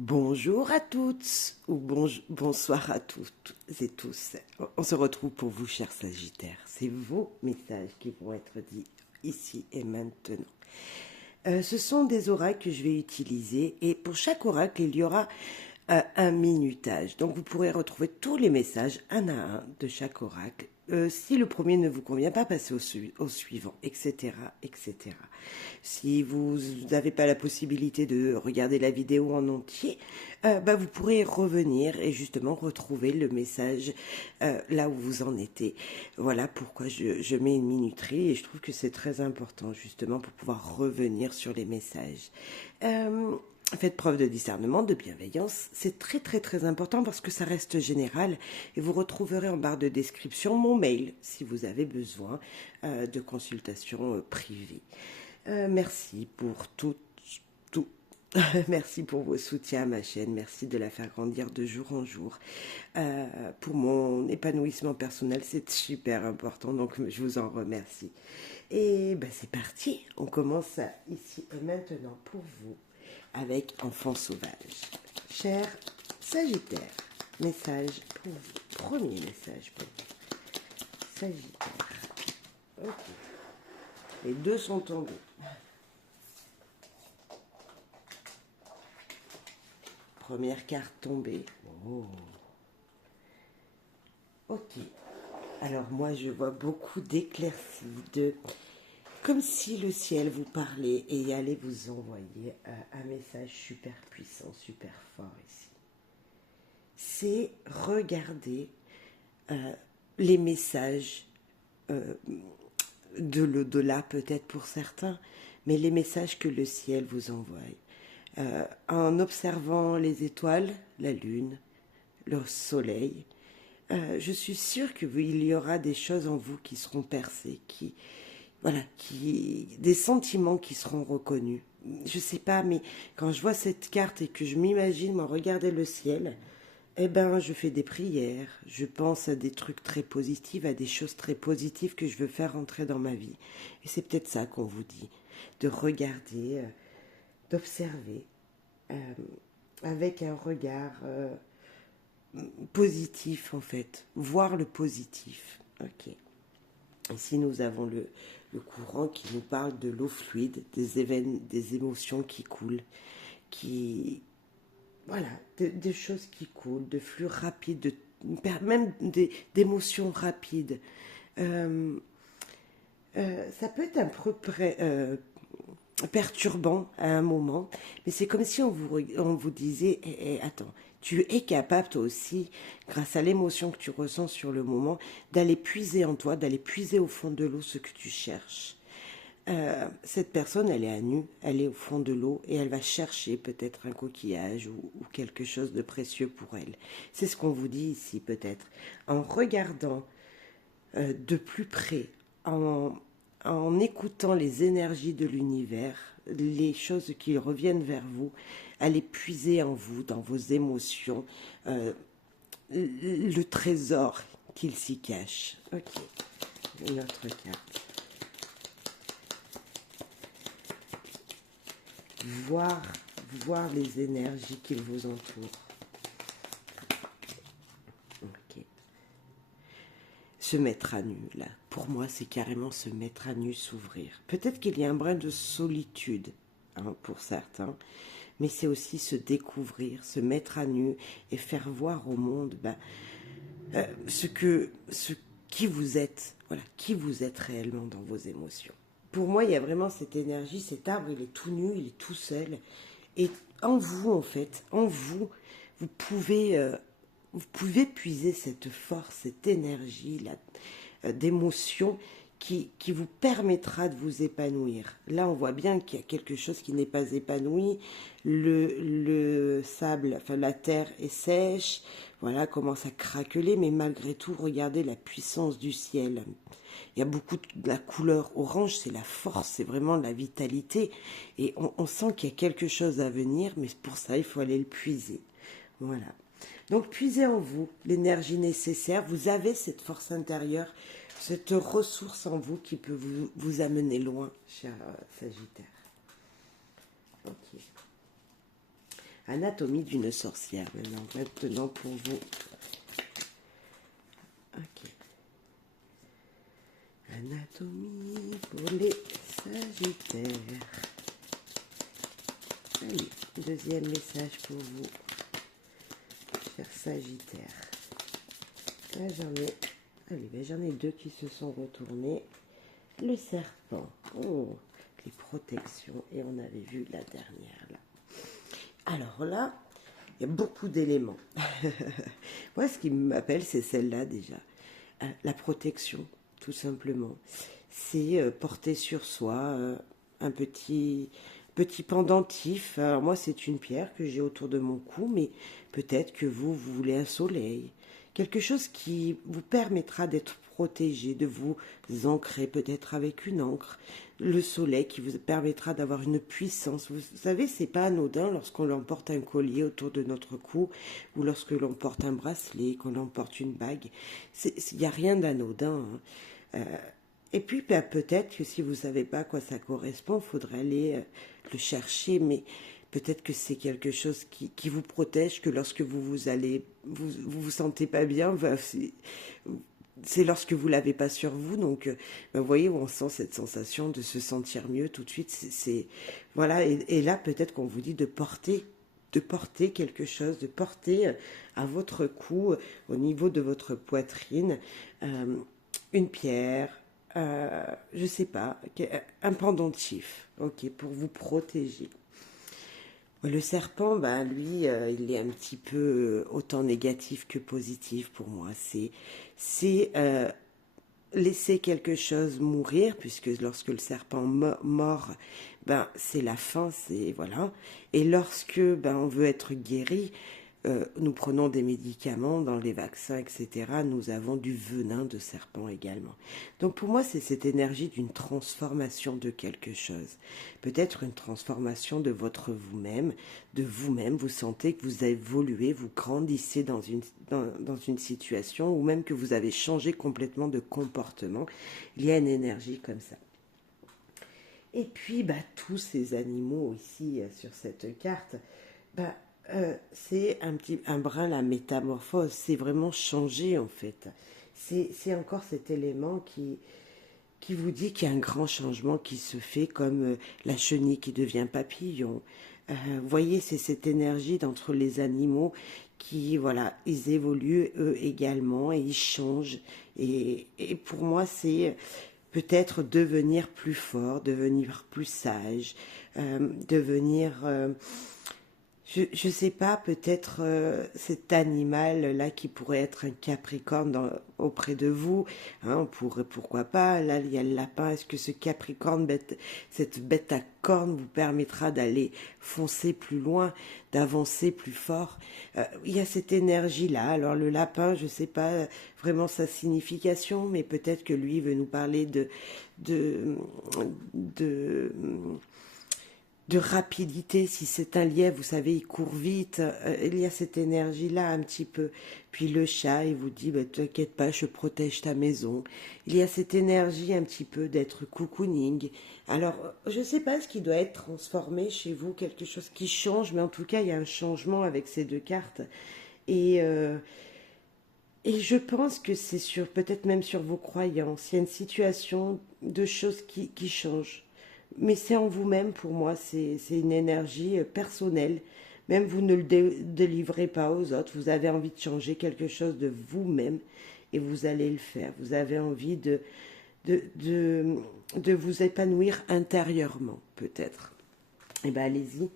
Bonjour à toutes ou bonsoir à toutes et tous. On se retrouve pour vous, chers Sagittaires. C'est vos messages qui vont être dits ici et maintenant. Ce sont des oracles que je vais utiliser et pour chaque oracle, il y aura un minutage. Donc vous pourrez retrouver tous les messages un à un de chaque oracle. Si le premier ne vous convient pas, passez au suivant, etc., etc. Si vous n'avez pas la possibilité de regarder la vidéo en entier, vous pourrez revenir et justement retrouver le message là où vous en étiez. Voilà pourquoi je mets une minuterie et je trouve que c'est très important justement pour pouvoir revenir sur les messages. Faites preuve de discernement, de bienveillance. C'est très très très important parce que ça reste général et vous retrouverez en barre de description mon mail si vous avez besoin de consultation privée. Merci pour tout. Merci pour vos soutiens à ma chaîne. Merci de la faire grandir de jour en jour. Pour mon épanouissement personnel, c'est super important, donc je vous en remercie. Et c'est parti. On commence ici et maintenant pour vous avec Enfant sauvage. Cher Sagittaire, message pour vous. Premier message pour vous. Sagittaire. Ok. Les deux sont tombés. Première carte tombée. Oh. Ok. Alors moi je vois beaucoup d'éclaircies, comme si le ciel vous parlait et allait vous envoyer un message super puissant, super fort ici. C'est regarder les messages de l'au-delà peut-être pour certains, mais les messages que le ciel vous envoie. En observant les étoiles, la lune, le soleil, je suis sûre qu'il y aura des choses en vous qui seront percées, des sentiments qui seront reconnus. Je sais pas, mais quand je vois cette carte et que je m'imagine moi regarder le ciel, je fais des prières, je pense à des trucs très positifs, à des choses très positives que je veux faire entrer dans ma vie. Et c'est peut-être ça qu'on vous dit, de regarder, d'observer avec un regard positif en fait, voir le positif. Ok. Ici nous avons le courant qui nous parle de l'eau fluide, des émotions qui coulent, qui voilà, des choses qui coulent, de flux rapides, même d'émotions rapides. Euh, Ça peut être un peu perturbant à un moment, mais c'est comme si on vous disait attends, tu es capable toi aussi, grâce à l'émotion que tu ressens sur le moment, d'aller puiser en toi, d'aller puiser au fond de l'eau ce que tu cherches. Cette personne, elle est à nu, elle est au fond de l'eau et elle va chercher peut-être un coquillage ou quelque chose de précieux pour elle. C'est ce qu'on vous dit ici peut-être. En regardant de plus près, en écoutant les énergies de l'univers, les choses qui reviennent vers vous, allez puiser en vous, dans vos émotions, le trésor qu'il s'y cache. Ok, une autre carte. Voir, voir les énergies qui vous entourent. Ok. Se mettre à nu, là. Pour moi, c'est carrément se mettre à nu, s'ouvrir. Peut-être qu'il y a un brin de solitude, pour certains, mais c'est aussi se découvrir, se mettre à nu et faire voir au monde qui vous êtes, voilà, qui vous êtes réellement dans vos émotions. Pour moi, il y a vraiment cette énergie, cet arbre, il est tout nu, il est tout seul. Et en vous, en fait, en vous, vous pouvez, euh, vous pouvez puiser cette force, cette énergie d'émotion qui vous permettra de vous épanouir. Là, on voit bien qu'il y a quelque chose qui n'est pas épanoui. Le sable, enfin la terre est sèche, voilà, commence à craqueler, mais malgré tout, regardez la puissance du ciel. Il y a beaucoup de la couleur orange, c'est la force, c'est vraiment la vitalité. Et on sent qu'il y a quelque chose à venir, mais pour ça, il faut aller le puiser. Voilà. Donc, puisez en vous l'énergie nécessaire. Vous avez cette force intérieure, cette ressource en vous qui peut vous amener loin, cher Sagittaire. Ok. Anatomie d'une sorcière. Maintenant pour vous. Ok. Anatomie pour les Sagittaires. Allez, deuxième message pour vous, chers Sagittaires. Là, j'en ai deux qui se sont retournés. Le serpent. Oh, les protections. Et on avait vu la dernière, là. Alors là, il y a beaucoup d'éléments. Moi, ce qui m'appelle, c'est celle-là, déjà. La protection, tout simplement. C'est porter sur soi un petit pendentif. Alors moi, c'est une pierre que j'ai autour de mon cou, mais peut-être que vous voulez un soleil. Quelque chose qui vous permettra d'être protégé, de vous ancrer peut-être avec une encre. Le soleil qui vous permettra d'avoir une puissance. Vous savez, c'est pas anodin lorsqu'on l'emporte un collier autour de notre cou ou lorsque l'on porte un bracelet, qu'on l'emporte une bague. Il n'y a rien d'anodin. Et puis peut-être que si vous ne savez pas à quoi ça correspond, il faudrait aller le chercher, mais peut-être que c'est quelque chose qui vous protège, que lorsque vous vous sentez pas bien, c'est lorsque vous l'avez pas sur vous. Donc, vous voyez, où on sent cette sensation de se sentir mieux tout de suite. Voilà, et là, peut-être qu'on vous dit de porter quelque chose, de porter à votre cou, au niveau de votre poitrine, une pierre, je sais pas, un pendentif, ok, pour vous protéger. Le serpent, ben lui, il est un petit peu autant négatif que positif pour moi. C'est laisser quelque chose mourir, puisque lorsque le serpent mord, ben c'est la fin, c'est voilà. Et lorsque ben on veut être guéri, nous prenons des médicaments dans les vaccins, etc. Nous avons du venin de serpent également. Donc pour moi, c'est cette énergie d'une transformation de quelque chose. Peut-être une transformation de votre vous-même, de vous-même. Vous sentez que vous évoluez, vous grandissez dans une situation, ou même que vous avez changé complètement de comportement. Il y a une énergie comme ça. Et puis, bah, tous ces animaux ici sur cette carte, bah, c'est un brin la métamorphose, c'est vraiment changer en fait. C'est encore cet élément qui vous dit qu'il y a un grand changement qui se fait, comme la chenille qui devient papillon. Vous voyez, c'est cette énergie d'entre les animaux qui, voilà, ils évoluent eux également et ils changent. Et pour moi, c'est peut-être devenir plus fort, devenir plus sage, devenir... je sais pas, peut-être cet animal-là qui pourrait être un capricorne auprès de vous, hein, on pourrait, pourquoi pas, là il y a le lapin, est-ce que ce capricorne, cette bête à cornes vous permettra d'aller foncer plus loin, d'avancer plus fort. Il y a cette énergie-là, alors le lapin, je sais pas vraiment sa signification, mais peut-être que lui veut nous parler de de rapidité. Si c'est un lièvre, vous savez, il court vite. Il y a cette énergie-là un petit peu. Puis le chat, il vous dit, bah, t'inquiète pas, je protège ta maison. Il y a cette énergie un petit peu d'être cocooning. Alors, je ne sais pas ce qui doit être transformé chez vous, quelque chose qui change, mais en tout cas, il y a un changement avec ces deux cartes. Et, euh, et je pense que c'est sur, peut-être même sur vos croyances. Il y a une situation de choses qui changent. Mais c'est en vous-même, pour moi, c'est une énergie personnelle. Même vous ne le délivrez pas aux autres, vous avez envie de changer quelque chose de vous-même et vous allez le faire. Vous avez envie de, de, de vous épanouir intérieurement, peut-être. Eh bien, allez-y,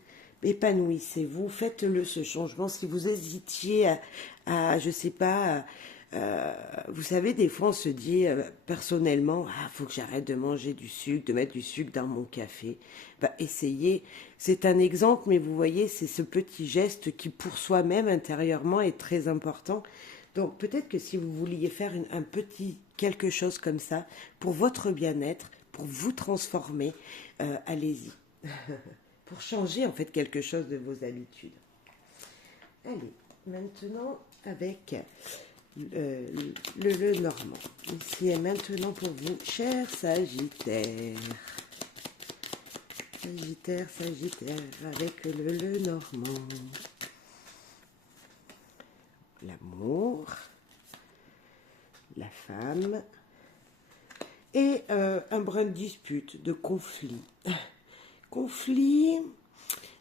épanouissez-vous, faites-le ce changement. Si vous hésitiez je sais pas, vous savez, des fois on se dit personnellement, ah, faut que j'arrête de manger du sucre, de mettre du sucre dans mon café. Bah, essayez. C'est un exemple, mais vous voyez, c'est ce petit geste qui, pour soi-même intérieurement, est très important. Donc peut-être que si vous vouliez faire un petit quelque chose comme ça pour votre bien-être, pour vous transformer, allez-y. Pour changer en fait quelque chose de vos habitudes. Allez, maintenant avec le normand. Ici et maintenant pour vous, chers Sagittaires. Sagittaire, Sagittaire, avec le Normand. L'amour, la femme, et un brin de dispute, de conflit. Conflit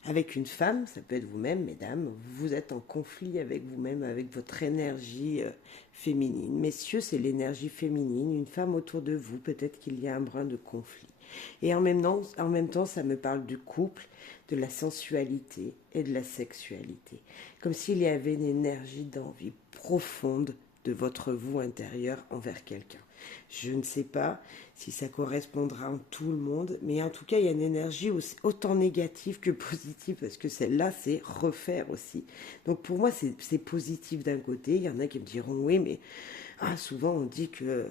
avec une femme, ça peut être vous-même, mesdames, vous êtes en conflit avec vous-même, avec votre énergie féminine. Messieurs, c'est l'énergie féminine, une femme autour de vous, peut-être qu'il y a un brin de conflit. Et en même temps, ça me parle du couple, de la sensualité et de la sexualité. Comme s'il y avait une énergie d'envie profonde de votre vous intérieur envers quelqu'un. Je ne sais pas si ça correspondra à tout le monde, mais en tout cas, il y a une énergie autant négative que positive, parce que celle-là, c'est refaire aussi. Donc pour moi, c'est positif d'un côté. Il y en a qui me diront, oui, mais souvent on dit que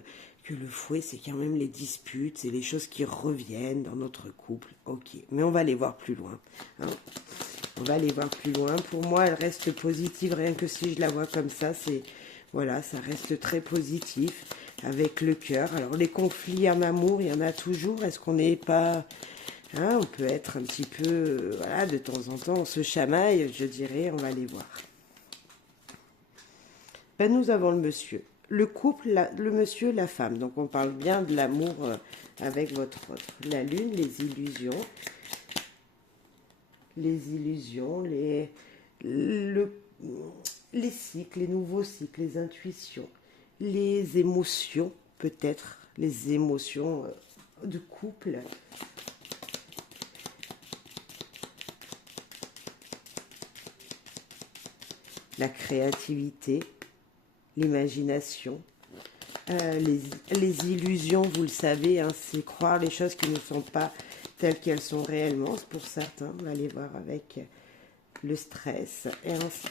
le fouet, c'est quand même les disputes, c'est les choses qui reviennent dans notre couple. Ok, mais on va aller voir plus loin. Hein. On va aller voir plus loin. Pour moi, elle reste positive, rien que si je la vois comme ça, voilà, ça reste très positif, avec le cœur. Alors, les conflits en amour, il y en a toujours. Est-ce qu'on n'est pas... on peut être un petit peu... voilà, de temps en temps, on se chamaille, je dirais, on va les voir. Ben, nous avons le monsieur. Le couple, le monsieur, la femme. Donc, on parle bien de l'amour avec votre autre. La lune, les illusions, les cycles, les nouveaux cycles, les intuitions, les émotions, peut-être, les émotions de couple. La créativité, l'imagination, les illusions, vous le savez, hein, c'est croire les choses qui ne sont pas telles qu'elles sont réellement. Pour certains, on va aller voir avec le stress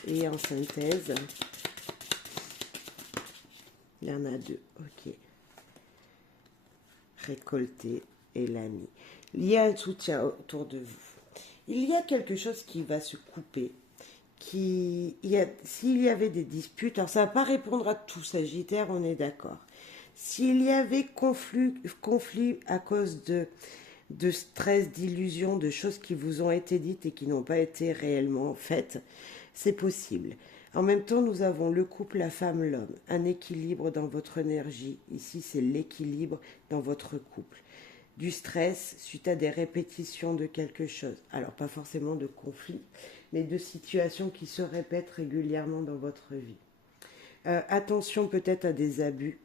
et en synthèse. Il y en a deux, ok. Récolter et l'ami. Il y a un soutien autour de vous. Il y a quelque chose qui va se couper. S'il y avait des disputes, alors ça ne va pas répondre à tout Sagittaire, on est d'accord. S'il y avait conflit à cause de stress, d'illusions, de choses qui vous ont été dites et qui n'ont pas été réellement faites, c'est possible. En même temps, nous avons le couple, la femme, l'homme, un équilibre dans votre énergie. Ici, c'est l'équilibre dans votre couple. Du stress suite à des répétitions de quelque chose. Alors, pas forcément de conflit, mais de situations qui se répètent régulièrement dans votre vie. Attention peut-être à des abus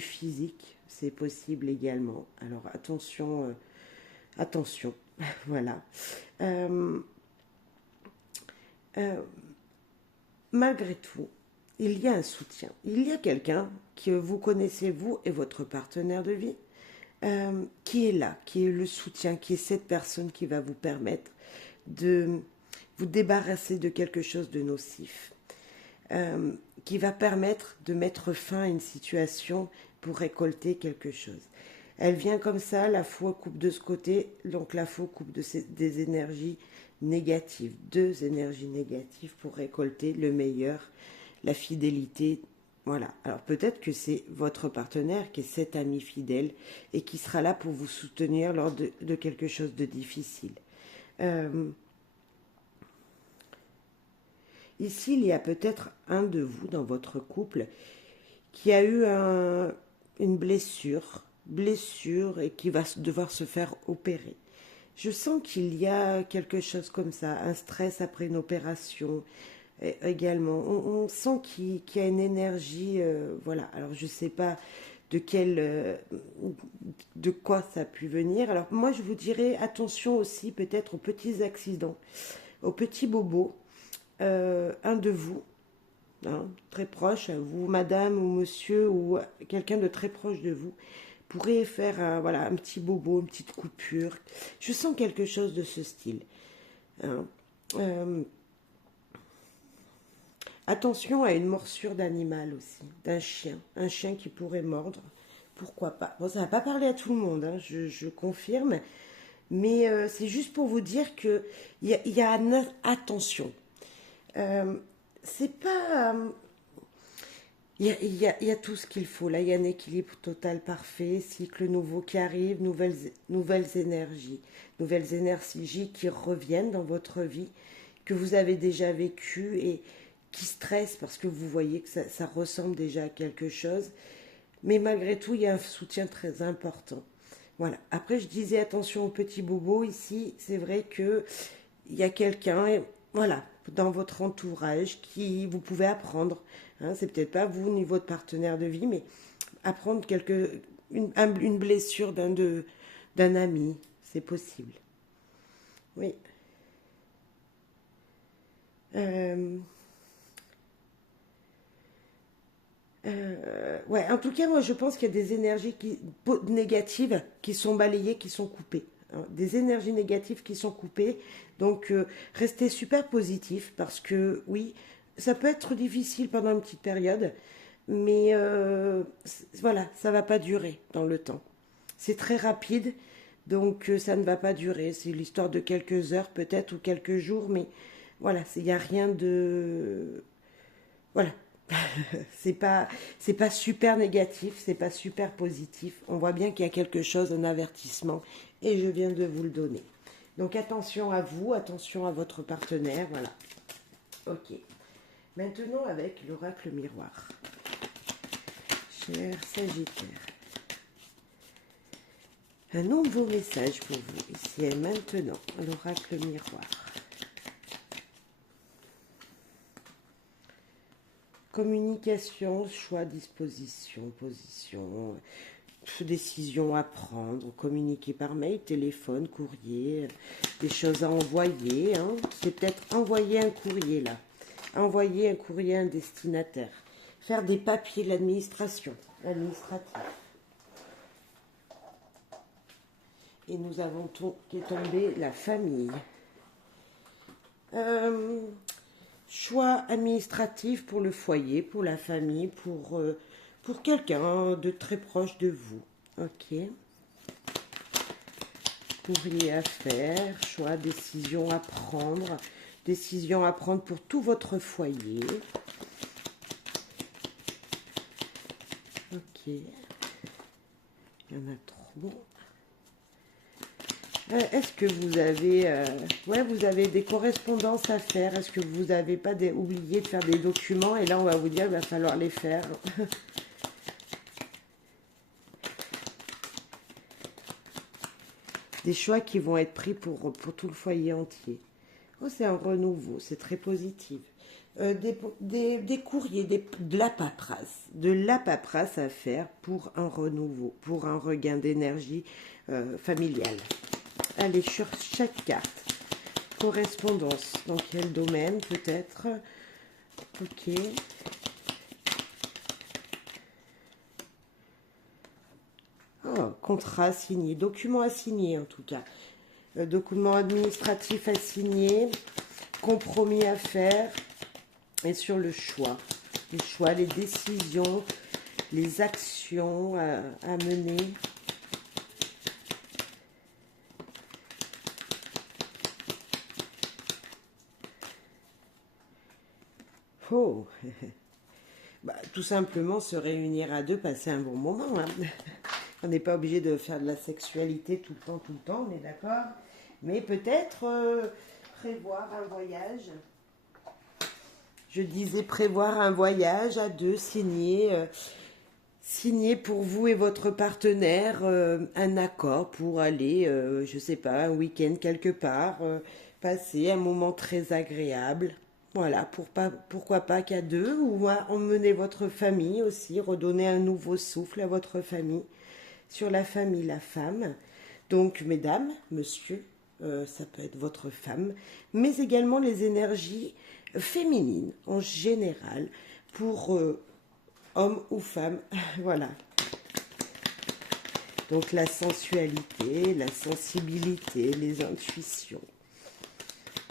physiques, c'est possible également. Alors, attention, voilà. Malgré tout, il y a un soutien. Il y a quelqu'un que vous connaissez, vous et votre partenaire de vie, qui est là, qui est le soutien, qui est cette personne qui va vous permettre de vous débarrasser de quelque chose de nocif, qui va permettre de mettre fin à une situation pour récolter quelque chose. Elle vient comme ça, la foi coupe de ce côté, donc la foi coupe des énergies négatives, deux énergies négatives pour récolter le meilleur, la fidélité. Voilà, alors peut-être que c'est votre partenaire qui est cet ami fidèle et qui sera là pour vous soutenir lors de quelque chose de difficile. Ici, il y a peut-être un de vous dans votre couple qui a eu une blessure et qui va devoir se faire opérer. Je sens qu'il y a quelque chose comme ça, un stress après une opération également. On sent qu'il y a une énergie, voilà. Alors je ne sais pas de quoi ça a pu venir. Alors moi je vous dirais attention aussi peut-être aux petits accidents, aux petits bobos. Un de vous, très proche, vous, madame ou monsieur, ou quelqu'un de très proche de vous, pourrait faire un petit bobo, une petite coupure. Je sens quelque chose de ce style. Attention à une morsure d'animal aussi, d'un chien. Un chien qui pourrait mordre, pourquoi pas. Bon, ça ne va pas parler à tout le monde, je confirme, mais c'est juste pour vous dire qu'il y a attention. C'est pas... Il y a tout ce qu'il faut. Là, il y a un équilibre total parfait, cycle nouveau qui arrive, nouvelles énergies qui reviennent dans votre vie, que vous avez déjà vécu et qui stressent parce que vous voyez que ça ressemble déjà à quelque chose. Mais malgré tout, il y a un soutien très important. Voilà. Après, je disais attention aux petits bobos. Ici, c'est vrai que il y a quelqu'un, voilà, dans votre entourage qui vous pouvez apprendre. Hein, c'est peut-être pas vous, ni votre partenaire de vie, mais apprendre une blessure d'un ami, c'est possible. Oui. Euh, ouais, en tout cas, moi, je pense qu'il y a des énergies négatives qui sont balayées, qui sont coupées. Hein. Des énergies négatives qui sont coupées. Donc, restez super positif parce que, oui, ça peut être difficile pendant une petite période, mais voilà, ça va pas durer dans le temps. C'est très rapide, donc ça ne va pas durer. C'est l'histoire de quelques heures peut-être ou quelques jours, mais voilà, il n'y a rien de... Voilà, c'est pas super négatif, c'est pas super positif. On voit bien qu'il y a quelque chose, un avertissement, et je viens de vous le donner. Donc attention à vous, attention à votre partenaire, voilà. Ok. Maintenant avec l'oracle miroir. Cher Sagittaire, un nouveau message pour vous, ici et maintenant, l'oracle miroir. Communication, choix, disposition, position, décision à prendre, communiquer par mail, téléphone, courrier, des choses à envoyer. Hein. C'est peut-être envoyer un courrier là, envoyer un courrier à un destinataire, faire des papiers, l'administration, l'administratif. Et nous avons tombé la famille. Choix administratif pour le foyer, pour la famille, pour quelqu'un de très proche de vous. Ok. Courrier à faire, choix, décision à prendre. Décision à prendre pour tout votre foyer. Ok. Il y en a trop. Est-ce que vous avez des correspondances à faire? Est-ce que vous n'avez pas oublié de faire des documents? Et là, on va vous dire, il va falloir les faire. Des choix qui vont être pris pour tout le foyer entier. Oh, c'est un renouveau, c'est très positif. Des courriers, de la paperasse à faire pour un renouveau, pour un regain d'énergie familiale. Allez, sur chaque carte. Correspondance. Dans quel domaine, peut-être? Ok. Oh, contrat signé. Document à signer, en tout cas. Document administratif à signer. Compromis à faire. Et sur le choix. Les choix, les décisions, les actions à mener. Oh, bah, tout simplement se réunir à deux, passer un bon moment. Hein. On n'est pas obligé de faire de la sexualité tout le temps, on est d'accord. Mais peut-être prévoir un voyage. Je disais prévoir un voyage à deux, signer pour vous et votre partenaire un accord pour aller, je ne sais pas, un week-end quelque part, passer un moment très agréable. Voilà, pourquoi pas qu'à deux, ou emmener votre famille aussi, redonner un nouveau souffle à votre famille. Sur la famille, la femme. Donc, mesdames, monsieur, ça peut être votre femme, mais également les énergies féminines en général pour hommes ou femmes. Voilà. Donc, la sensualité, la sensibilité, les intuitions.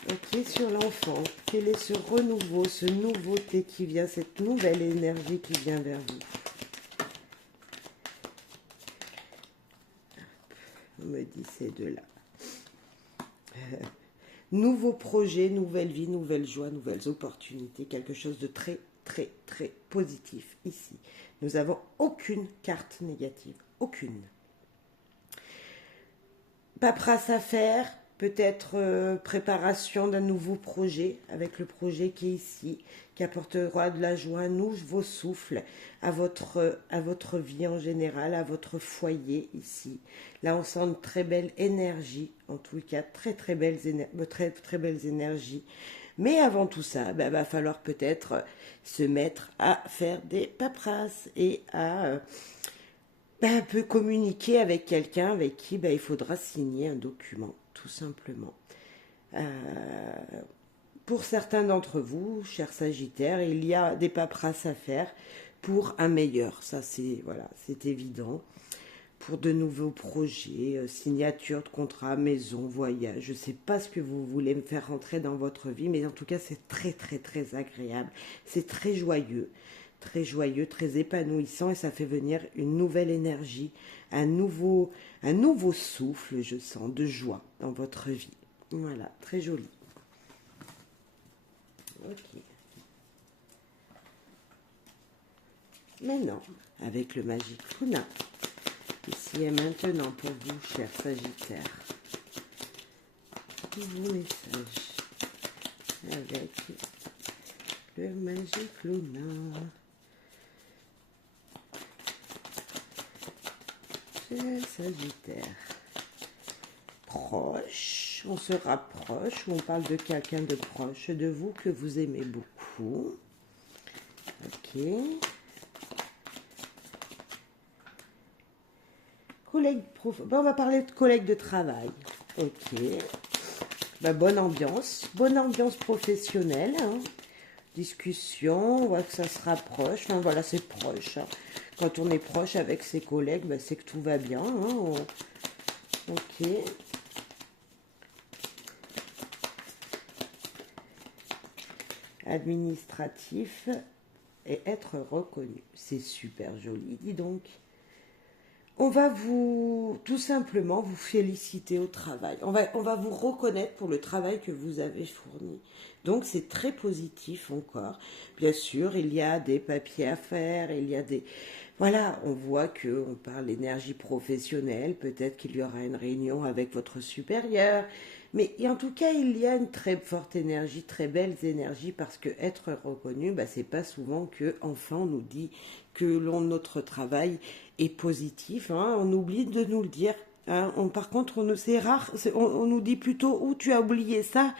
Ok, sur l'enfant, quel est ce renouveau, ce nouveauté qui vient, cette nouvelle énergie qui vient vers vous? On me dit ces deux-là. Nouveau projet, nouvelle vie, nouvelle joie, nouvelles opportunités, quelque chose de très, très, très positif ici. Nous n'avons aucune carte négative. Aucune. Paperasse à faire, peut-être préparation d'un nouveau projet, avec le projet qui est ici, qui apportera de la joie, un nouveau souffle à votre vie en général, à votre foyer ici. Là, on sent une très belle énergie, en tout cas, très très belles, très belles énergies. Mais avant tout ça, va falloir peut-être se mettre à faire des paperasses et à un peu communiquer avec quelqu'un avec qui il faudra signer un document, tout simplement. Euh, pour certains d'entre vous, chers Sagittaires, il y a des paperasses à faire pour un meilleur. Ça, c'est voilà, c'est évident. Pour de nouveaux projets, signature de contrat, maison, voyage. Je ne sais pas ce que vous voulez me faire rentrer dans votre vie, mais en tout cas, c'est très, très, très agréable. C'est très joyeux, très épanouissant et ça fait venir une nouvelle énergie, un nouveau souffle, je sens, de joie dans votre vie. Voilà, très joli. Ok. Maintenant, avec le Magic Luna, ici et maintenant pour vous, chers Sagittaires, vos messages avec le Magic Luna. Chers Sagittaires, proche, on se rapproche, ou on parle de quelqu'un de proche de vous que vous aimez beaucoup. Ok. On va parler de collègues de travail. Ok. Bonne ambiance professionnelle. Hein. Discussion, on voit que ça se rapproche. Enfin, voilà, c'est proche. Hein. Quand on est proche avec ses collègues, c'est que tout va bien. Hein. Ok. Administratif et être reconnu. C'est super joli, dis donc. On va tout simplement vous féliciter au travail. On va vous reconnaître pour le travail que vous avez fourni. Donc c'est très positif encore. Bien sûr, il y a des papiers à faire, il y a des... Voilà, on voit qu'on parle d'énergie professionnelle, peut-être qu'il y aura une réunion avec votre supérieur. Mais en tout cas, il y a une très forte énergie, très belles énergies, parce que être reconnu, c'est pas souvent que enfin on nous dit que notre travail est positif. Hein, on oublie de nous le dire. Hein, par contre, c'est rare. On nous dit plutôt où tu as oublié ça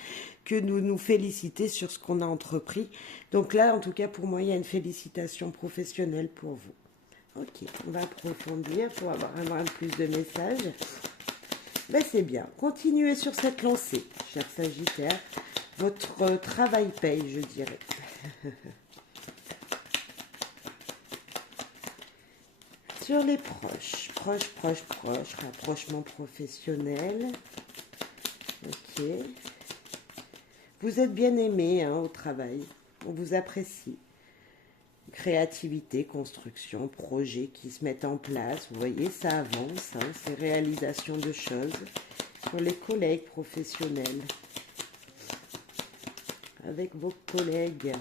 que nous féliciter sur ce qu'on a entrepris. Donc là, en tout cas, pour moi, il y a une félicitation professionnelle pour vous. Ok, on va approfondir pour avoir un plus de messages. C'est bien. Continuez sur cette lancée, chers Sagittaires. Votre travail paye, je dirais. Sur les proches, rapprochement professionnel. Ok. Vous êtes bien aimé au travail. On vous apprécie. Créativité, construction, projets qui se mettent en place. Vous voyez, ça avance. Hein, c'est réalisation de choses. Pour les collègues professionnels. Avec vos collègues.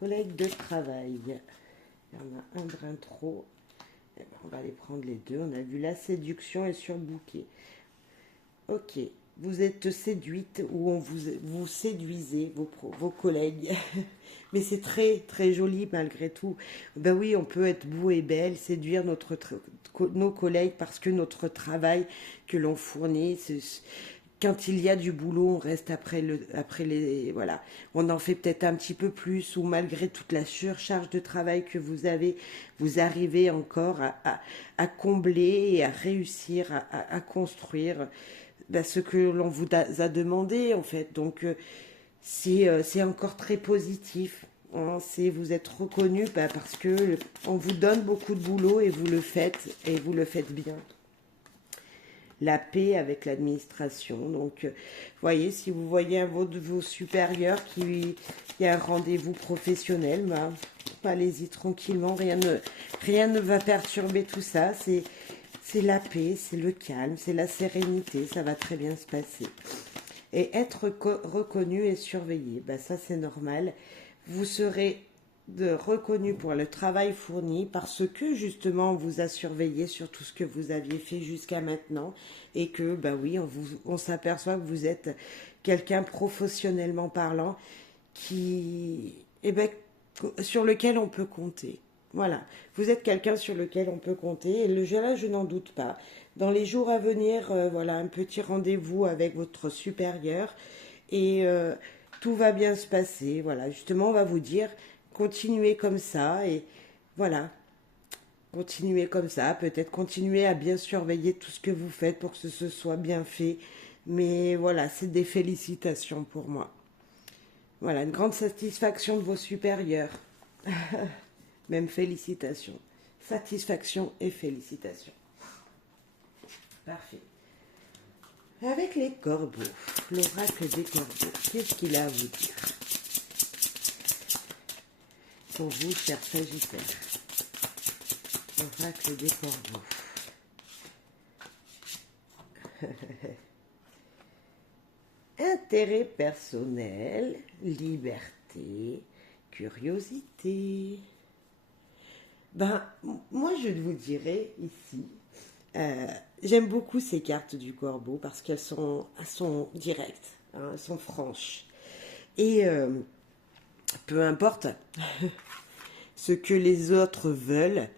Collègues de travail. Il y en a un brin trop. On va les prendre les deux. On a vu la séduction et surbooké. Ok. Vous êtes séduite ou vous séduisez vos collègues. Mais c'est très, très joli malgré tout. Oui, on peut être beau et belle, séduire nos collègues parce que notre travail que l'on fournit, quand il y a du boulot, on reste après les... Voilà, on en fait peut-être un petit peu plus ou malgré toute la surcharge de travail que vous avez, vous arrivez encore à combler et à réussir à construire ce que l'on vous a demandé en fait. Donc c'est encore très positif. Hein, vous êtes reconnu parce que on vous donne beaucoup de boulot et vous le faites bien. La paix avec l'administration. Donc, voyez, si vous voyez un de vos supérieurs qui a un rendez-vous professionnel, allez-y tranquillement, rien ne va perturber tout ça. C'est la paix, c'est le calme, c'est la sérénité, ça va très bien se passer. Et être reconnu et surveillé, ça c'est normal. vous serez reconnu pour le travail fourni parce que justement on vous a surveillé sur tout ce que vous aviez fait jusqu'à maintenant et que bah oui on s'aperçoit que vous êtes quelqu'un professionnellement parlant qui sur lequel on peut compter. Voilà, vous êtes quelqu'un sur lequel on peut compter et là je n'en doute pas. Dans les jours à venir, voilà un petit rendez-vous avec votre supérieur et tout va bien se passer. Voilà, justement on va vous dire continuez comme ça et voilà, continuez comme ça, peut-être continuez à bien surveiller tout ce que vous faites pour que ce soit bien fait. Mais voilà, c'est des félicitations pour moi. Voilà, une grande satisfaction de vos supérieurs. Même félicitations. Satisfaction et félicitations. Parfait. Avec les corbeaux, l'oracle des corbeaux, qu'est-ce qu'il a à vous dire pour vous, chers Sagittaires? L'oracle des corbeaux. Intérêt personnel, liberté, curiosité. Ben, moi je vous dirais ici, j'aime beaucoup ces cartes du corbeau parce elles sont directes, hein, elles sont franches. Et peu importe ce que les autres veulent,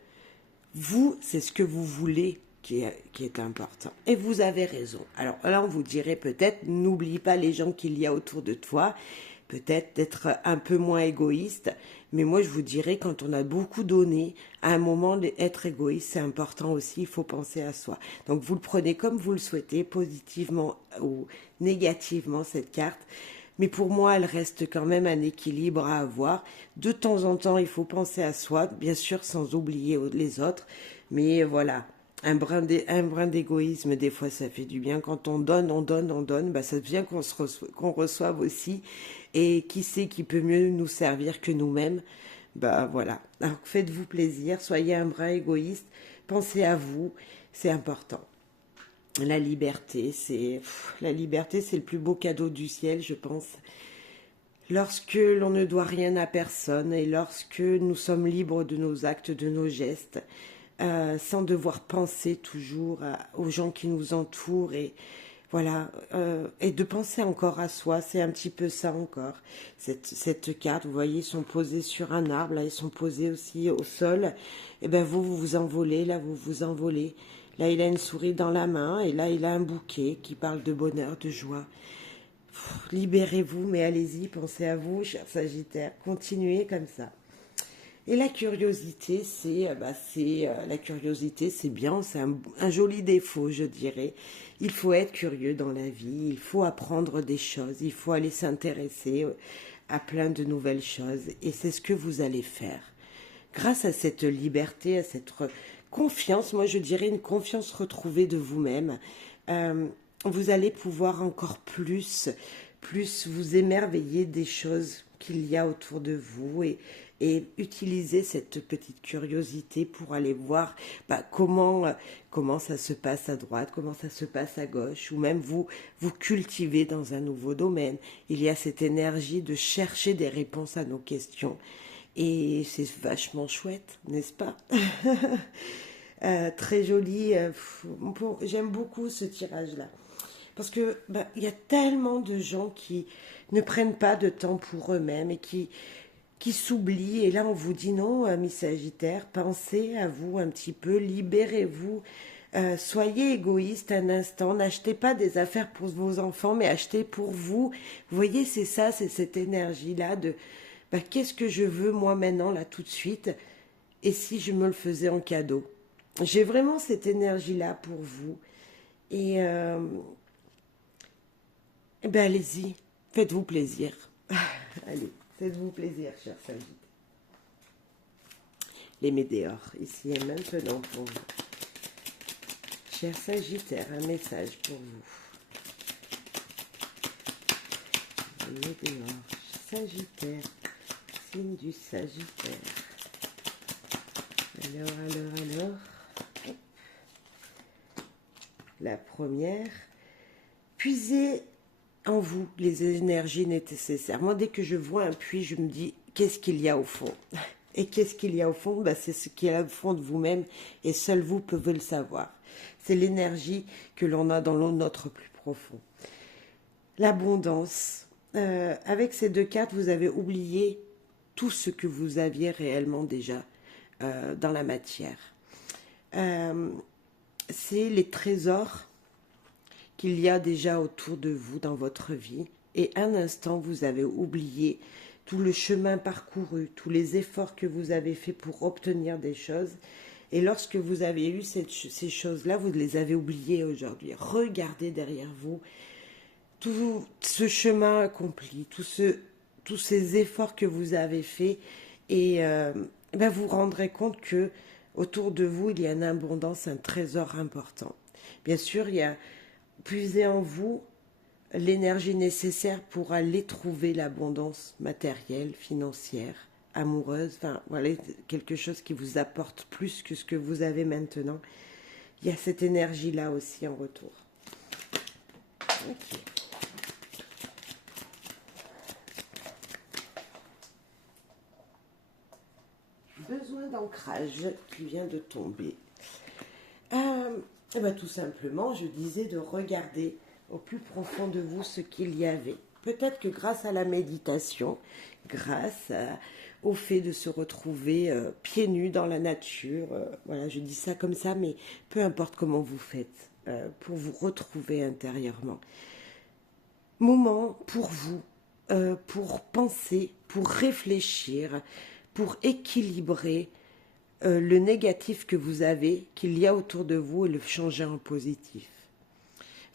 vous, c'est ce que vous voulez qui est important. Et vous avez raison. Alors là, on vous dirait peut-être, n'oublie pas les gens qu'il y a autour de toi, peut-être d'être un peu moins égoïste. Mais moi, je vous dirais, quand on a beaucoup donné, à un moment, d'être égoïste, c'est important aussi, il faut penser à soi. Donc, vous le prenez comme vous le souhaitez, positivement ou négativement, cette carte. Mais pour moi, elle reste quand même un équilibre à avoir. De temps en temps, il faut penser à soi, bien sûr, sans oublier les autres. Mais voilà, un brin d'égoïsme, des fois, ça fait du bien. Quand on donne, bah, ça devient qu'on reçoive aussi. Et qui sait qui peut mieux nous servir que nous-mêmes? Bah voilà. Alors faites-vous plaisir, soyez un brin égoïste, pensez à vous, c'est important. La liberté, c'est le plus beau cadeau du ciel, je pense. Lorsque l'on ne doit rien à personne et lorsque nous sommes libres de nos actes, de nos gestes, sans devoir penser toujours aux gens qui nous entourent et voilà, et de penser encore à soi, c'est un petit peu ça encore. Cette carte, vous voyez, ils sont posés sur un arbre, là, ils sont posés aussi au sol. Et ben vous vous envolez, là, vous vous envolez. Là, il a une souris dans la main, et là, il a un bouquet qui parle de bonheur, de joie. Libérez-vous, mais allez-y, pensez à vous, chers Sagittaires. Continuez comme ça. Et la curiosité, la curiosité, c'est bien, c'est un joli défaut, je dirais. Il faut être curieux dans la vie, il faut apprendre des choses, il faut aller s'intéresser à plein de nouvelles choses. Et c'est ce que vous allez faire. Grâce à cette liberté, à cette confiance, moi je dirais une confiance retrouvée de vous-même, vous allez pouvoir encore plus vous émerveiller des choses qu'il y a autour de vous et utiliser cette petite curiosité pour aller voir comment ça se passe à droite, comment ça se passe à gauche, ou même vous cultivez dans un nouveau domaine. Il y a cette énergie de chercher des réponses à nos questions. Et c'est vachement chouette, n'est-ce pas? Très joli. J'aime beaucoup ce tirage-là. Parce que il y a tellement de gens qui ne prennent pas de temps pour eux-mêmes et qui s'oublient. Et là, on vous dit non, mes Sagittaires, pensez à vous un petit peu, libérez-vous. Soyez égoïste un instant, n'achetez pas des affaires pour vos enfants, mais achetez pour vous. Vous voyez, c'est ça, c'est cette énergie-là de qu'est-ce que je veux moi maintenant, là, tout de suite, et si je me le faisais en cadeau? J'ai vraiment cette énergie-là pour vous. Et allez-y, faites-vous plaisir. Allez, faites-vous plaisir, chers Sagittaires. Les météores, ici et maintenant pour vous. Chers Sagittaires, un message pour vous. Les météores, Sagittaire, signe du Sagittaire. Alors. La première, puisez en vous les énergies nécessaires. Moi, dès que je vois un puits, je me dis, qu'est-ce qu'il y a au fond? Et qu'est-ce qu'il y a au fond? Ben, c'est ce qu'il y a au fond de vous-même et seul vous pouvez le savoir. C'est l'énergie que l'on a dans notre plus profond. L'abondance. Avec ces deux cartes, vous avez oublié tout ce que vous aviez réellement déjà dans la matière. C'est les trésors qu'il y a déjà autour de vous dans votre vie. Et un instant, vous avez oublié tout le chemin parcouru, tous les efforts que vous avez faits pour obtenir des choses. Et lorsque vous avez eu ces choses-là, vous les avez oubliées aujourd'hui. Regardez derrière vous tout ce chemin accompli, tous ces efforts que vous avez faits. Et ben vous vous rendrez compte que autour de vous, il y a une abondance, un trésor important. Bien sûr, il y a puiser en vous l'énergie nécessaire pour aller trouver l'abondance matérielle, financière, amoureuse, enfin voilà, quelque chose qui vous apporte plus que ce que vous avez maintenant. Il y a cette énergie-là aussi en retour. Ok. Besoin d'ancrage qui vient de tomber. Eh ben, tout simplement, je disais de regarder au plus profond de vous ce qu'il y avait. Peut-être que grâce à la méditation, au fait de se retrouver pieds nus dans la nature, voilà, je dis ça comme ça, mais peu importe comment vous faites, pour vous retrouver intérieurement. Moment pour vous, pour penser, pour réfléchir, pour équilibrer le négatif que vous avez, qu'il y a autour de vous, et le changer en positif.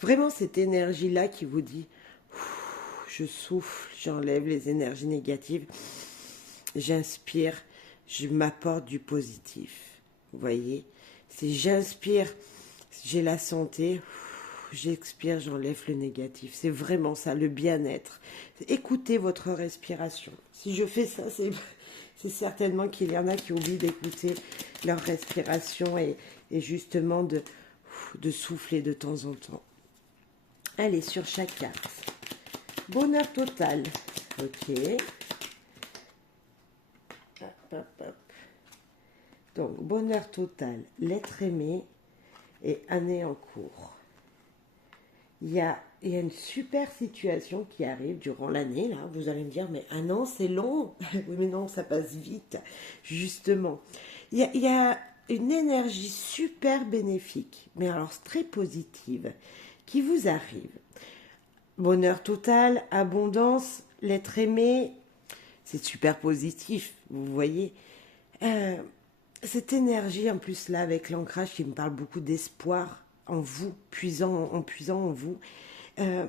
Vraiment cette énergie-là qui vous dit, je souffle, j'enlève les énergies négatives, j'inspire, je m'apporte du positif. Vous voyez, si j'inspire, j'ai la santé, j'expire, j'enlève le négatif. C'est vraiment ça, le bien-être. Écoutez votre respiration. Si je fais ça, c'est certainement qu'il y en a qui oublient d'écouter leur respiration et justement de souffler de temps en temps. Allez, sur chaque carte. Bonheur total. Ok. Hop, hop, hop. Donc, bonheur total, l'être aimé et année en cours. Il y a une super situation qui arrive durant l'année, là. Vous allez me dire, mais un an, c'est long. Oui, mais non, ça passe vite. Justement. Il y a une énergie super bénéfique, mais alors très positive, qui vous arrive. Bonheur total, abondance, l'être aimé, c'est super positif, vous voyez. Cette énergie, en plus, là, avec l'ancrage qui me parle beaucoup d'espoir, en vous, puisant en vous. Je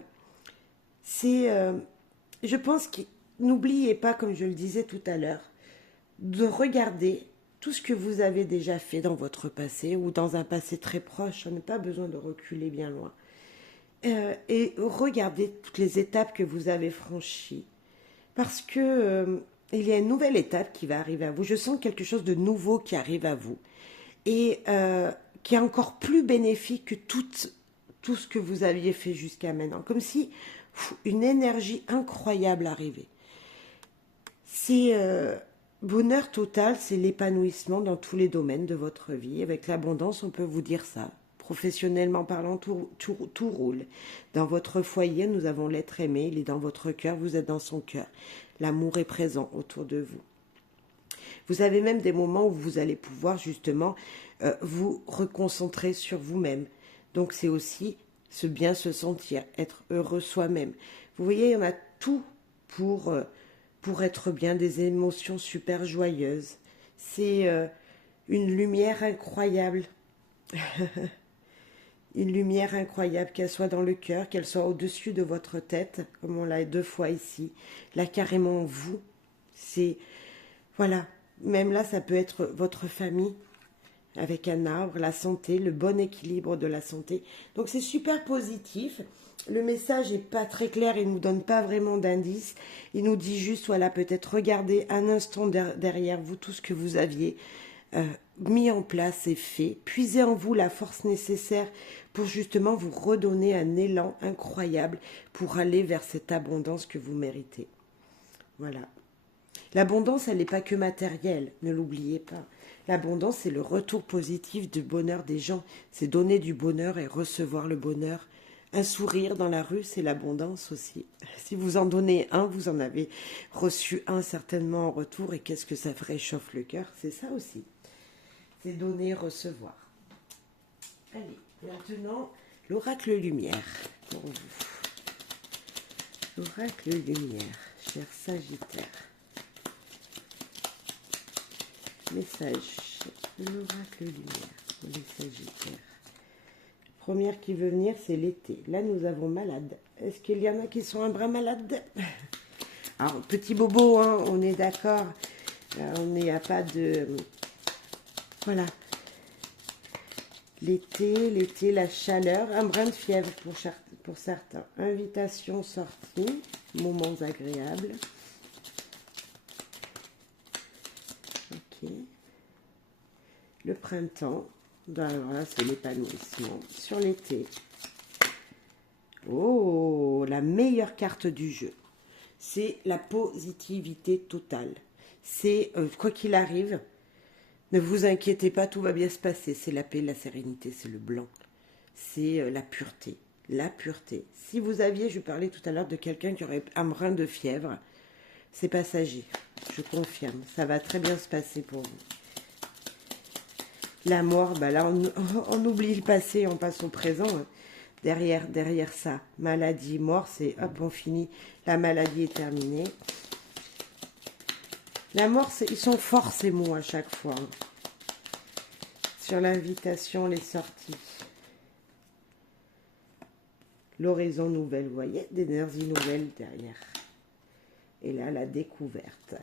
pense que n'oubliez pas, comme je le disais tout à l'heure, de regarder tout ce que vous avez déjà fait dans votre passé ou dans un passé très proche. On n'a pas besoin de reculer bien loin. Et regardez toutes les étapes que vous avez franchies. Parce que il y a une nouvelle étape qui va arriver à vous. Je sens quelque chose de nouveau qui arrive à vous. Et qui est encore plus bénéfique que tout ce que vous aviez fait jusqu'à maintenant. Comme si une énergie incroyable arrivait. C'est bonheur total, c'est l'épanouissement dans tous les domaines de votre vie. Avec l'abondance, on peut vous dire ça. Professionnellement parlant, tout roule. Dans votre foyer, nous avons l'être aimé, il est dans votre cœur, vous êtes dans son cœur. L'amour est présent autour de vous. Vous avez même des moments où vous allez pouvoir justement vous reconcentrer sur vous-même. Donc c'est aussi bien se sentir, être heureux soi-même. Vous voyez, il y en a tout pour être bien, des émotions super joyeuses. C'est une lumière incroyable. Une lumière incroyable, qu'elle soit dans le cœur, qu'elle soit au-dessus de votre tête, comme on l'a 2 fois ici. Là, carrément, vous, c'est... Voilà, même là, ça peut être votre famille, avec un arbre, la santé, le bon équilibre de la santé. Donc, c'est super positif. Le message n'est pas très clair, il ne nous donne pas vraiment d'indices. Il nous dit juste, voilà, peut-être regardez un instant derrière vous tout ce que vous aviez mis en place et fait. Puisez en vous la force nécessaire pour justement vous redonner un élan incroyable pour aller vers cette abondance que vous méritez. Voilà. L'abondance, elle n'est pas que matérielle, ne l'oubliez pas. L'abondance, c'est le retour positif du bonheur des gens. C'est donner du bonheur et recevoir le bonheur. Un sourire dans la rue, c'est l'abondance aussi. Si vous en donnez un, vous en avez reçu un certainement en retour. Et qu'est-ce que ça réchauffe le cœur? C'est ça aussi. C'est donner, recevoir. Allez, maintenant, l'oracle lumière pour vous. L'oracle lumière, cher Sagittaire. Message de l'oracle lumière pour les Sagittaires. Première qui veut venir, c'est l'été. Là, nous avons malade. Est-ce qu'il y en a qui sont un brin malade? Alors, petit bobo, hein, on est d'accord. On n'y a pas de... Voilà. L'été, la chaleur, un brin de fièvre pour certains. Invitation sortie, moments agréables. Ok. Le printemps, alors là c'est l'épanouissement. Sur l'été, oh, la meilleure carte du jeu, c'est la positivité totale. C'est, quoi qu'il arrive, ne vous inquiétez pas, tout va bien se passer. C'est la paix, la sérénité, c'est le blanc. C'est la pureté. La pureté. Si vous aviez, je parlais tout à l'heure de quelqu'un qui aurait un brin de fièvre, c'est passager. Je confirme. Ça va très bien se passer pour vous. La mort, bah là, on oublie le passé, on passe au présent. Hein. Derrière ça, maladie, mort, c'est hop, on finit. La maladie est terminée. La mort, ils sont forts ces mots à chaque fois. Hein. Sur l'invitation, les sorties. L'horizon nouvelle, vous voyez, d'énergie nouvelle derrière. Et là, la découverte.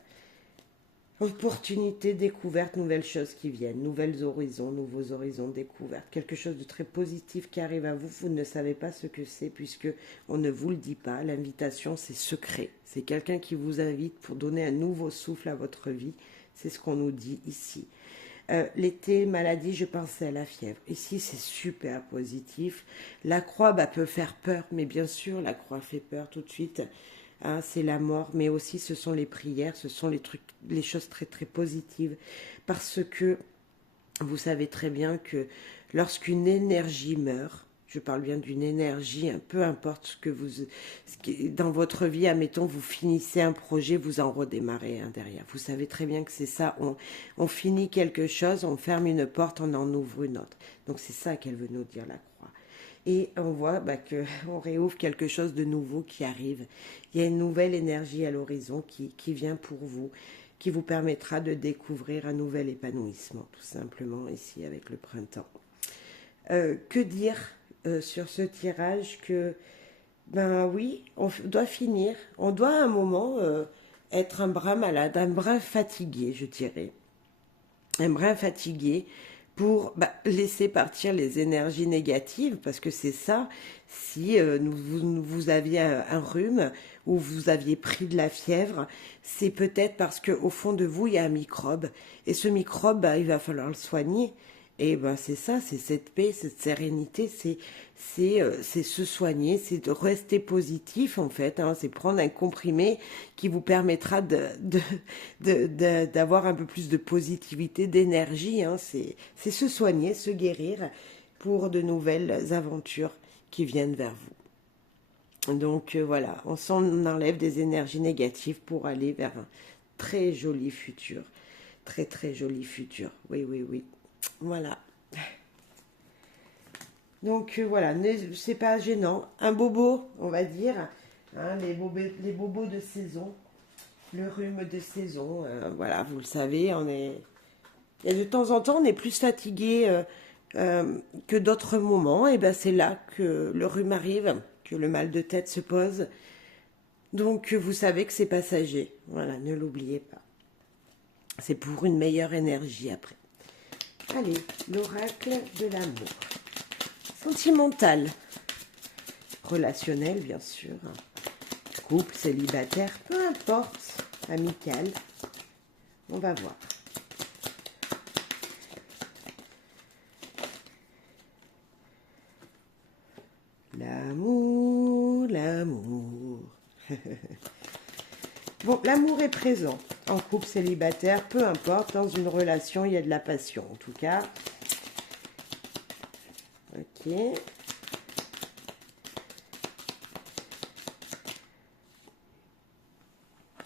Opportunité, découverte, nouvelles choses qui viennent, nouveaux horizons, découvertes. Quelque chose de très positif qui arrive à vous, vous ne savez pas ce que c'est puisque on ne vous le dit pas. L'invitation, c'est secret. C'est quelqu'un qui vous invite pour donner un nouveau souffle à votre vie. C'est ce qu'on nous dit ici. L'été, maladie, je pensais à la fièvre. Ici, c'est super positif. La croix peut faire peur, mais bien sûr, la croix fait peur tout de suite. Hein, c'est la mort, mais aussi ce sont les prières, ce sont les choses très très positives. Parce que vous savez très bien que lorsqu'une énergie meurt, je parle bien d'une énergie, peu importe dans votre vie, admettons, vous finissez un projet, vous en redémarrez un derrière. Vous savez très bien que c'est ça, on finit quelque chose, on ferme une porte, on en ouvre une autre. Donc c'est ça qu'elle veut nous dire, la croix. Et on voit qu'on réouvre quelque chose de nouveau qui arrive. Il y a une nouvelle énergie à l'horizon qui vient pour vous, qui vous permettra de découvrir un nouvel épanouissement, tout simplement, ici avec le printemps. Que dire sur ce tirage que, oui, on doit finir, on doit à un moment être un brin malade, un brin fatigué, je dirais. Un brin fatigué pour laisser partir les énergies négatives, parce que c'est ça, si vous aviez un rhume ou vous aviez pris de la fièvre, c'est peut-être parce qu'au fond de vous, il y a un microbe, et ce microbe, il va falloir le soigner. Et c'est ça, c'est cette paix, cette sérénité, c'est se soigner, c'est de rester positif en fait. Hein, c'est prendre un comprimé qui vous permettra d'avoir un peu plus de positivité, d'énergie. Hein, c'est se soigner, se guérir pour de nouvelles aventures qui viennent vers vous. Donc voilà, on enlève des énergies négatives pour aller vers un très joli futur. Très très joli futur. Oui, oui, oui. Voilà. Donc voilà, c'est pas gênant. Un bobo, on va dire. Hein, les bobos de saison. Le rhume de saison. Voilà, vous le savez, Et de temps en temps, on est plus fatigué que d'autres moments. Et c'est là que le rhume arrive, que le mal de tête se pose. Donc vous savez que c'est passager. Voilà, ne l'oubliez pas. C'est pour une meilleure énergie après. Allez, l'oracle de l'amour. Sentimental. Relationnel, bien sûr. Couple, célibataire, peu importe. Amical. On va voir. L'amour, l'amour. Bon, l'amour est présent. en couple célibataire, peu importe, dans une relation, il y a de la passion en tout cas. Ok.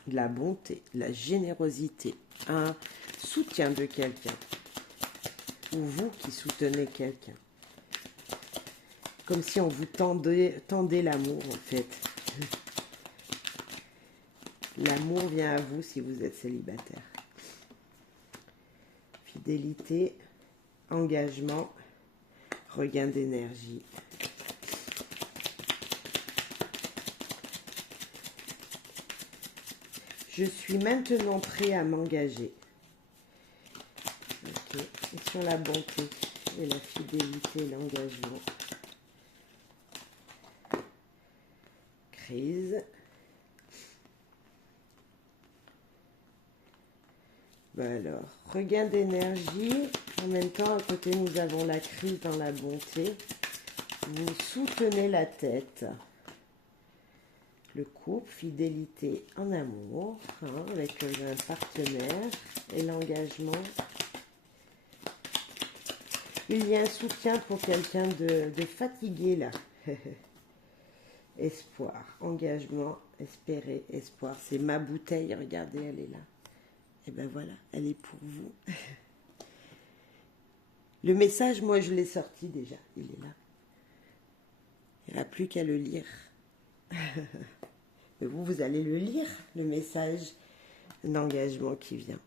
De la bonté, de la générosité, un soutien de quelqu'un. Ou vous qui soutenez quelqu'un. Comme si on vous tendait l'amour en fait. L'amour vient à vous si vous êtes célibataire. Fidélité, engagement, regain d'énergie. Je suis maintenant prêt à m'engager. Okay. Et sur la bonté et la fidélité et l'engagement. Crise. Alors, regain d'énergie. En même temps, à côté, nous avons la crise dans la bonté. Vous soutenez la tête. Le couple, fidélité en amour, avec un partenaire et l'engagement. Il y a un soutien pour quelqu'un de fatigué là. Espoir, engagement, espérer, espoir. C'est ma bouteille, regardez, elle est là. Et ben voilà, elle est pour vous. Le message, moi, je l'ai sorti déjà. Il est là. Il n'y aura plus qu'à le lire. Mais vous allez le lire, le message d'engagement qui vient.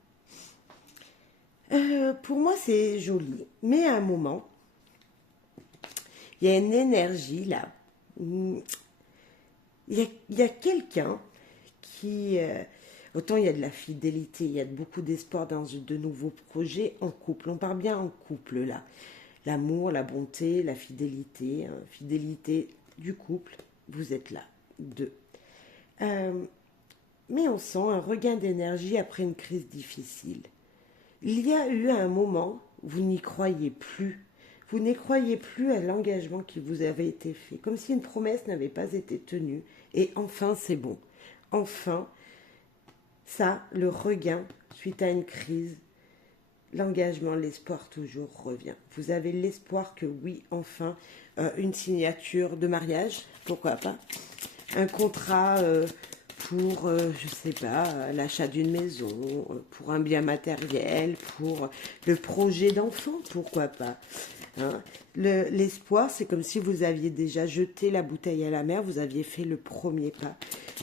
Pour moi, c'est joli. Mais à un moment, il y a une énergie là. Il y a quelqu'un qui... autant il y a de la fidélité, il y a beaucoup d'espoir dans de nouveaux projets en couple. On parle bien en couple là. L'amour, la bonté, la fidélité. Fidélité du couple, vous êtes là, deux. Mais on sent un regain d'énergie après une crise difficile. Il y a eu un moment où vous n'y croyez plus. Vous n'y croyez plus à l'engagement qui vous avait été fait, comme si une promesse n'avait pas été tenue. Et enfin, c'est bon. Enfin, ça, le regain, suite à une crise, l'engagement, l'espoir toujours revient. Vous avez l'espoir que oui, enfin, une signature de mariage, pourquoi pas, un contrat pour, je sais pas, l'achat d'une maison, pour un bien matériel, pour le projet d'enfant, pourquoi pas. Hein. L'espoir, c'est comme si vous aviez déjà jeté la bouteille à la mer, vous aviez fait le premier pas.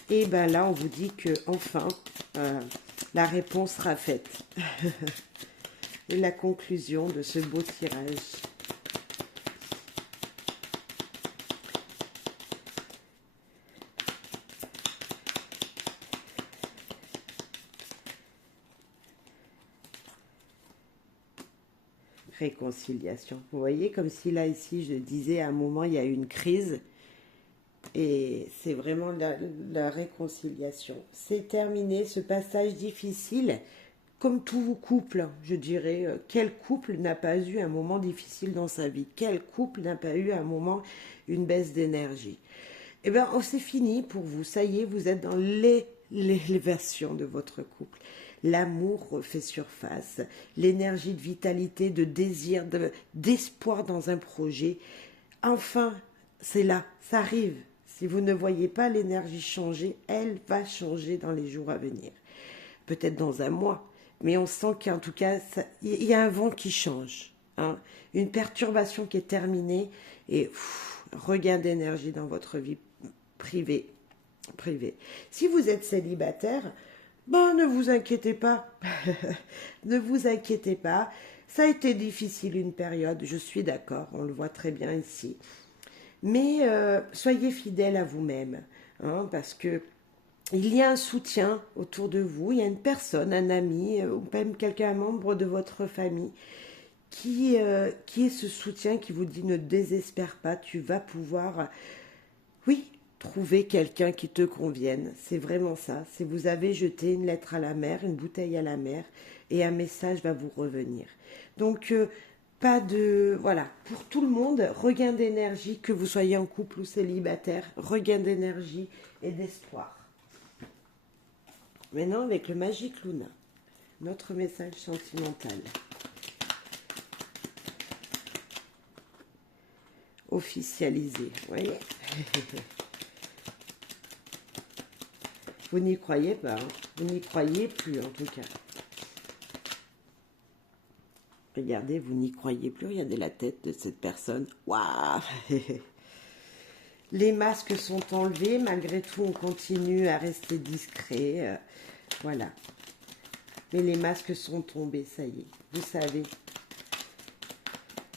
Et ben là, on vous dit que enfin, la réponse sera faite. Et la conclusion de ce beau tirage. Réconciliation. Vous voyez, comme si là, ici, je disais, à un moment, il y a eu une crise. Et c'est vraiment la réconciliation. C'est terminé, ce passage difficile. Comme tout couple, je dirais, quel couple n'a pas eu un moment difficile dans sa vie? Quel couple n'a pas eu un moment, une baisse d'énergie? Eh bien, c'est fini pour vous. Ça y est, vous êtes dans l'élévation de votre couple. L'amour refait surface, l'énergie de vitalité, de désir, d'espoir dans un projet. Enfin, c'est là, ça arrive. Si vous ne voyez pas l'énergie changer, elle va changer dans les jours à venir. Peut-être dans un mois, mais on sent qu'en tout cas, il y a un vent qui change. Hein, une perturbation qui est terminée et regain d'énergie dans votre vie privée. Si vous êtes célibataire, ne vous inquiétez pas. Ne vous inquiétez pas. Ça a été difficile une période, je suis d'accord, on le voit très bien ici. Mais soyez fidèle à vous-même, hein, parce que il y a un soutien autour de vous, il y a une personne, un ami, ou même quelqu'un, un membre de votre famille, qui est ce soutien qui vous dit ne désespère pas, tu vas pouvoir, oui, trouver quelqu'un qui te convienne. C'est vraiment ça. Si vous avez jeté une lettre à la mer, une bouteille à la mer, et un message va vous revenir. Donc, pas de... Voilà, pour tout le monde, regain d'énergie, que vous soyez en couple ou célibataire, regain d'énergie et d'espoir. Maintenant, avec le Magic Luna, notre message sentimental. Officialisé, vous voyez. Vous n'y croyez pas, hein. Vous n'y croyez plus en tout cas. Regardez, vous n'y croyez plus, regardez la tête de cette personne. Waouh. Les masques sont enlevés, malgré tout on continue à rester discret, voilà. Mais les masques sont tombés, ça y est, vous savez.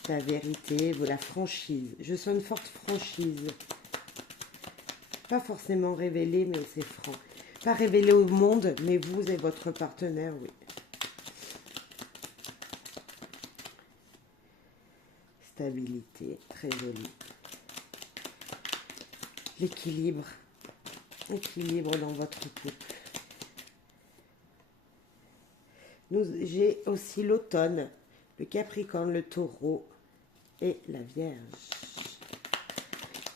La vérité, la franchise. Je sens une forte franchise. Pas forcément révélée, mais c'est franc. Pas révélée au monde, mais vous et votre partenaire, oui. Stabilité, très jolie. L'équilibre. Équilibre dans votre couple. J'ai aussi l'automne, le Capricorne, le Taureau et la Vierge.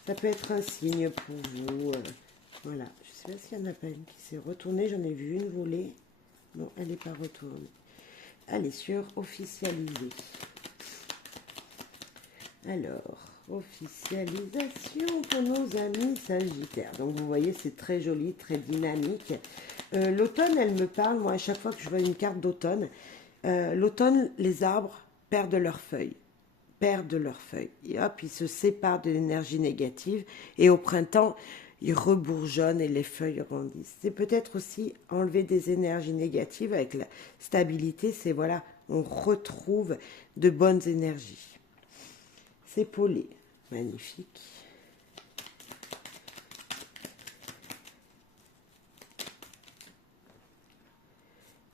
Ça peut être un signe pour vous. Voilà. Je ne sais pas s'il n'y en a pas une qui s'est retournée. J'en ai vu une voler. Non, elle n'est pas retournée. Allez, sur officialiser. Alors, officialisation pour nos amis Sagittaires. Donc, vous voyez, c'est très joli, très dynamique. L'automne, elle me parle, moi, à chaque fois que je vois une carte d'automne, l'automne, les arbres perdent leurs feuilles. Perdent leurs feuilles. Et hop, ils se séparent de l'énergie négative. Et au printemps, ils rebourgeonnent et les feuilles grandissent. C'est peut-être aussi enlever des énergies négatives avec la stabilité. C'est voilà, on retrouve de bonnes énergies. C'est Paulé. Magnifique.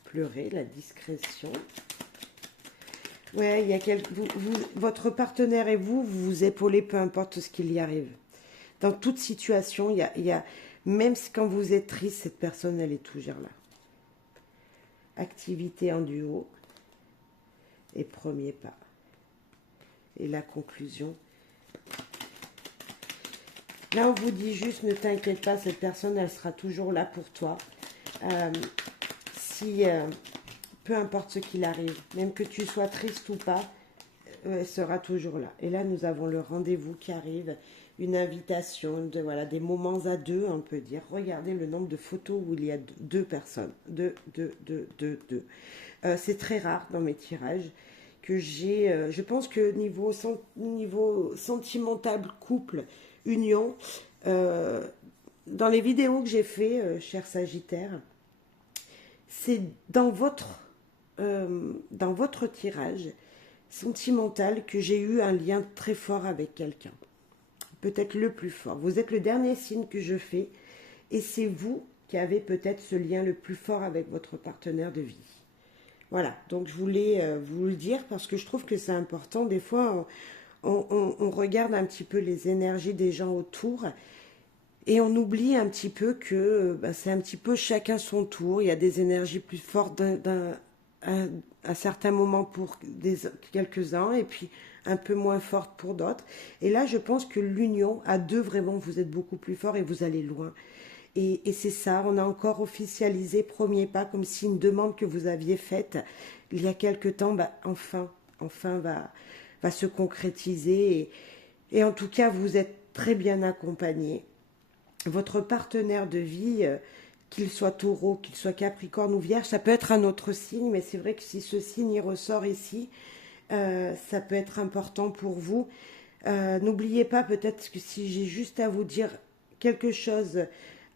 Pleurer, la discrétion. Ouais, il y a votre partenaire et vous vous épaulez peu importe ce qu'il y arrive. Dans toute situation, même quand vous êtes triste, cette personne, elle est toujours là. Activité en duo et premier pas. Et la conclusion. Là, on vous dit juste, ne t'inquiète pas, cette personne, elle sera toujours là pour toi. Peu importe ce qu'il arrive, même que tu sois triste ou pas, elle sera toujours là. Et là, nous avons le rendez-vous qui arrive, une invitation, des moments à deux, on peut dire. Regardez le nombre de photos où il y a deux personnes. Deux. C'est très rare dans mes tirages que j'ai... je pense que niveau sentimental, couple, union, dans les vidéos que j'ai fait, cher Sagittaire, c'est dans votre tirage sentimental que j'ai eu un lien très fort avec quelqu'un. Peut-être le plus fort. Vous êtes le dernier signe que je fais et c'est vous qui avez peut-être ce lien le plus fort avec votre partenaire de vie. Voilà, donc je voulais vous le dire parce que je trouve que c'est important. Des fois, on regarde un petit peu les énergies des gens autour et on oublie un petit peu que c'est un petit peu chacun son tour. Il y a des énergies plus fortes à certains moments pour quelques-uns et puis un peu moins fortes pour d'autres. Et là, je pense que l'union, à deux, vraiment, vous êtes beaucoup plus fort et vous allez loin. Et c'est ça, on a encore officialisé premier pas, comme si une demande que vous aviez faite il y a quelque temps, enfin va se concrétiser. Et en tout cas, vous êtes très bien accompagné. Votre partenaire de vie, qu'il soit taureau, qu'il soit capricorne ou vierge, ça peut être un autre signe, mais c'est vrai que si ce signe y ressort ici, ça peut être important pour vous. N'oubliez pas, peut-être que si j'ai juste à vous dire quelque chose,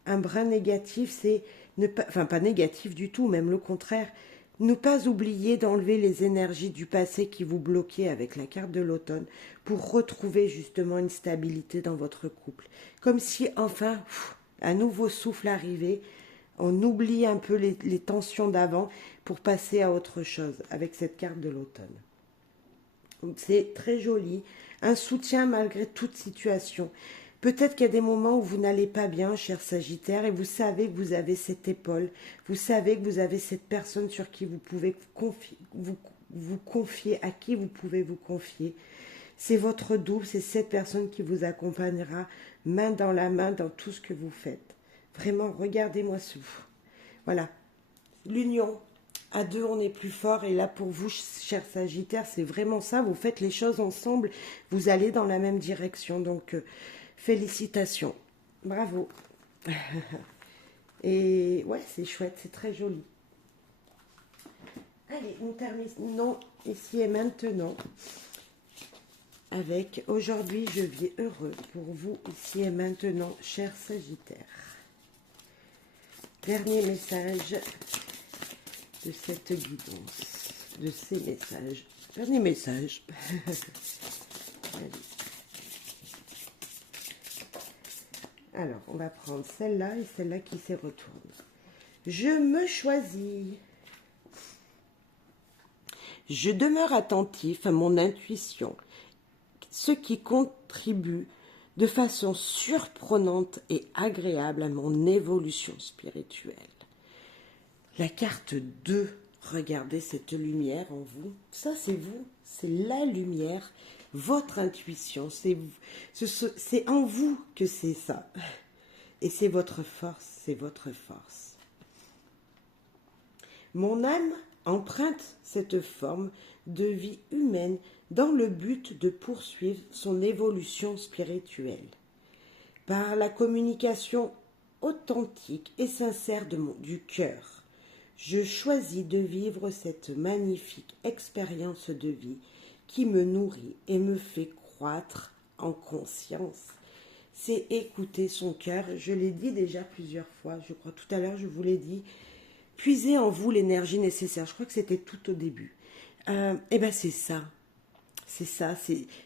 un brin négatif, c'est ne pas, enfin pas négatif du tout, même le contraire, ne pas oublier d'enlever les énergies du passé qui vous bloquaient avec la carte de l'automne pour retrouver justement une stabilité dans votre couple. Comme si enfin, un nouveau souffle arrivait, on oublie un peu les tensions d'avant pour passer à autre chose avec cette carte de l'automne. C'est très joli, un soutien malgré toute situation. Peut-être qu'il y a des moments où vous n'allez pas bien, cher Sagittaire, et vous savez que vous avez cette épaule, vous savez que vous avez cette personne sur qui vous pouvez vous confier, à qui vous pouvez vous confier. C'est votre double, c'est cette personne qui vous accompagnera main dans la main dans tout ce que vous faites. Vraiment, regardez-moi ce. Voilà, l'union. À deux, on est plus fort. Et là, pour vous, cher Sagittaire, c'est vraiment ça. Vous faites les choses ensemble. Vous allez dans la même direction. Donc, félicitations. Bravo. Et ouais, c'est chouette. C'est très joli. Allez, nous terminons ici et maintenant avec aujourd'hui, je vis heureux pour vous ici et maintenant, cher Sagittaire. Dernier message de cette guidance, de ces messages. Dernier message. Allez. Alors, on va prendre celle-là et celle-là qui se retourne. Je me choisis. Je demeure attentif à mon intuition, ce qui contribue de façon surprenante et agréable à mon évolution spirituelle. La carte 2, regardez cette lumière en vous. Ça, c'est vous, c'est la lumière, votre intuition. C'est en vous que c'est ça. Et c'est votre force, c'est votre force. Mon âme emprunte cette forme de vie humaine dans le but de poursuivre son évolution spirituelle. Par la communication authentique et sincère du cœur, je choisis de vivre cette magnifique expérience de vie qui me nourrit et me fait croître en conscience. C'est écouter son cœur. Je l'ai dit déjà plusieurs fois, je crois tout à l'heure je vous l'ai dit. Puisez en vous l'énergie nécessaire. Je crois que c'était tout au début. Et bien c'est ça. C'est ça,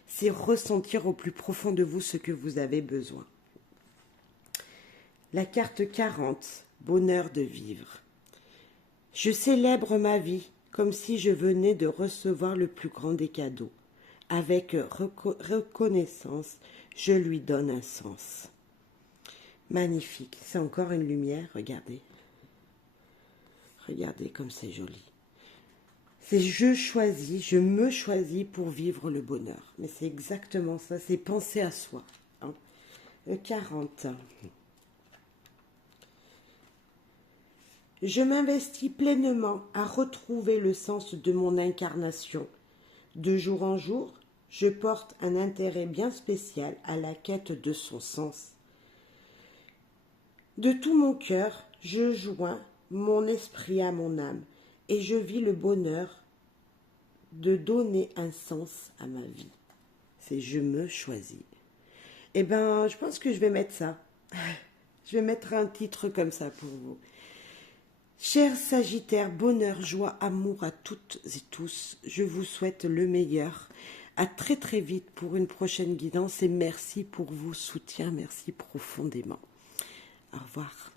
c'est ressentir au plus profond de vous ce que vous avez besoin. La carte 40, bonheur de vivre. Je célèbre ma vie comme si je venais de recevoir le plus grand des cadeaux. Avec reconnaissance, je lui donne un sens. Magnifique, c'est encore une lumière, regardez. Regardez comme c'est joli. C'est je me choisis pour vivre le bonheur. Mais c'est exactement ça, c'est penser à soi. Hein. Le 40. Je m'investis pleinement à retrouver le sens de mon incarnation. De jour en jour, je porte un intérêt bien spécial à la quête de son sens. De tout mon cœur, je joins mon esprit à mon âme et je vis le bonheur de donner un sens à ma vie. C'est je me choisis. Eh bien, je pense que je vais mettre ça. Je vais mettre un titre comme ça pour vous. Chers Sagittaires, bonheur, joie, amour à toutes et tous. Je vous souhaite le meilleur. À très très vite pour une prochaine guidance et merci pour vos soutiens. Merci profondément. Au revoir.